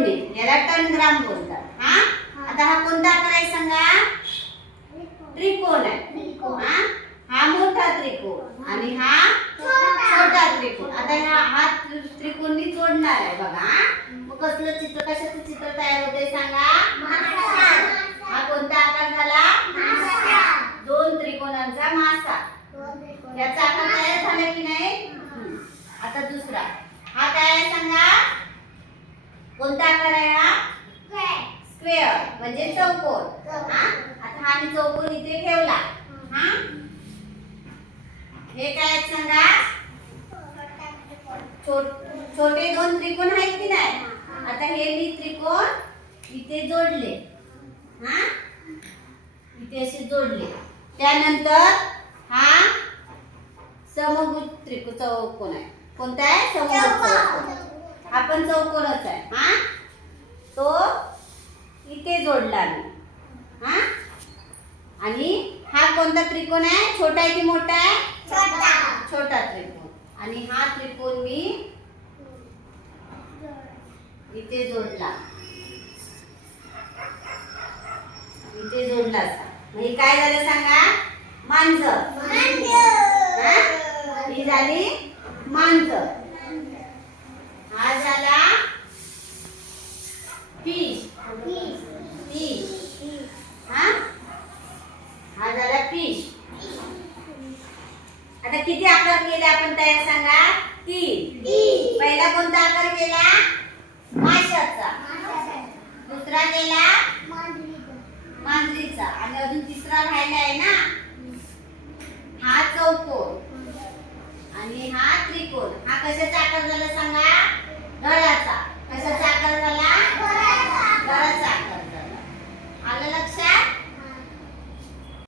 जोडणे याला टनग्राम बोलतात। हा आता हा कोणता आकार आहे सांगा? त्रिकोण आहे। हा मोठा त्रिकोण आणि हा छोटा त्रिकोण। आता हा त्रिकोणी जोडणार आहे बघा। मग कसलं चित्र, कशाचं चित्र तयार होते सांगा? हा कोणता आकार झाला? दोन त्रिकोणांचा मासा। याचा आकार तयार झाला की नाही? आता दुसरा हा काय आहे सांगा? कोणता आकार आहे हा? स्क्वेअर म्हणजे चौकोन। आता हा मी चौकोन इथे ठेवला। हे काय आहेत सांगा? छोटे दोन त्रिकोण आहेत की नाही? आता हे मी त्रिकोण इथे जोडले। इथे असे जोडले। त्यानंतर हा समभुज त्रिकोण चौकोन आहे। कोणता आहे? समभुज चौकोन। हा पण चौकोनच आहे। तो इथे जोडला मी। आणि हा कोणता त्रिकोण आहे? छोटा आहे की मोठा आहे? छोटा त्रिकोण। आणि हा त्रिकोण मी इथे जोडला। इथे जोडला। म्हणजे काय झालं सांगा? मांजर। ही झाली मांजर। हा झाला